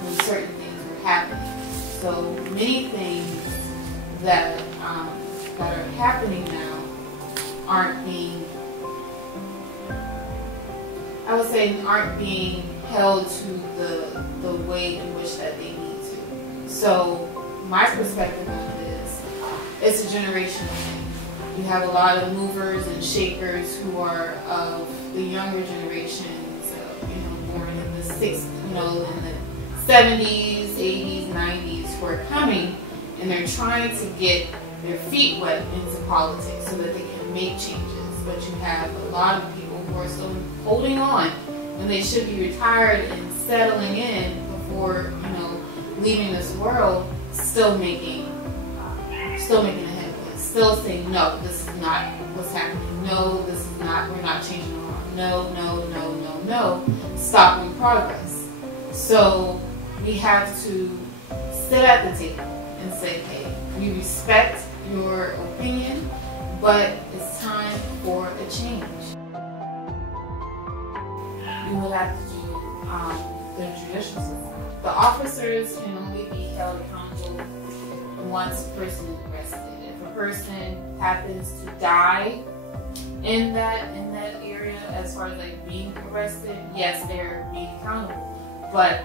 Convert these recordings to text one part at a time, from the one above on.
when certain things were happening. So many things that are happening now aren't being, I would say, aren't being held to the way in which that they need to. So my perspective on it is, it's a generational thing. You have a lot of movers and shakers who are of the younger generations, born in the in the 70s, 80s, 90s, who are coming, and they're trying to get their feet wet into politics so that they can make changes. But you have a lot of people who are still holding on when they should be retired and settling in before, leaving this world, still making a headway, still saying, no, this is not what's happening. No, this is not, we're not changing the law. No, no, no, no, no. Stopping progress. So we have to sit at the table and say, hey, we respect your opinion, but it's time for a change. You would have to do the judicial system. The officers can only be held accountable once a person is arrested. If a person happens to die in that area, as far as like being arrested, yes, they're being accountable. But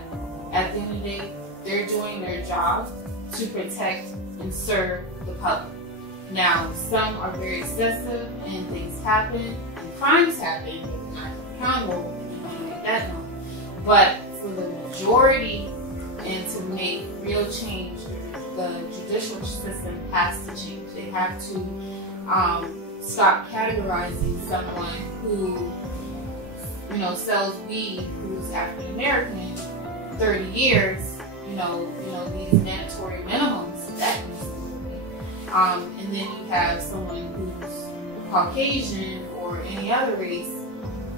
at the end of the day, they're doing their job to protect and serve the public. Now, some are very excessive and things happen and crimes happen, but they're not accountable, if you want to make that known. But for the majority and to make real change, the judicial system has to change. They have to stop categorizing someone who, sells weed, who's African American, 30 years, these mandatory minimums, that needs to be. And then you have someone who's Caucasian or any other race,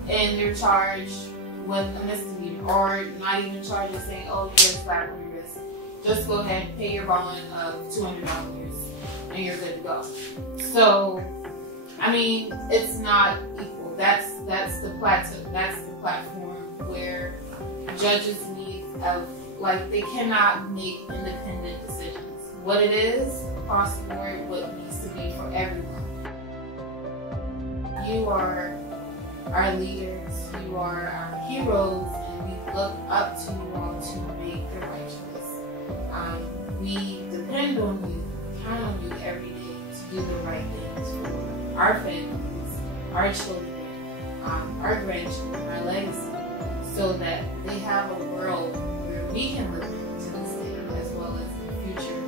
and they're charged with a misdemeanor, or not even charged with saying, oh, you're a slap on your wrist. Just go ahead and pay your bond of $200 and you're good to go. So, it's not equal. That's the plateau. That's the platform where judges need they cannot make independent decisions. What it is across the board, what needs to be for everyone. You are our leaders, you are our heroes, and we look up to you all to make the right choice. We depend on you, count on you every day to do the right things for our families, our children, our grandchildren, our legacy, so that they have a world where we can live to this day as well as in the future,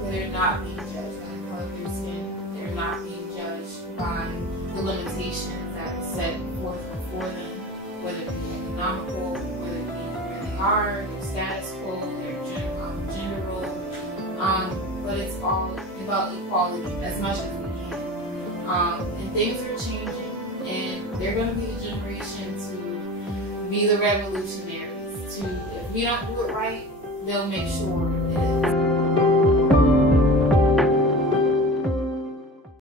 where they're not being judged by the color of their skin, they're not being judged by the limitations that are set forth before them, whether it be economical, whether it be where they are, their status quo, their gender role, but it's all about equality as much as we can. And things are changing, and they're going to be the generation to be the revolutionaries. If we don't do it right, they'll make sure it is.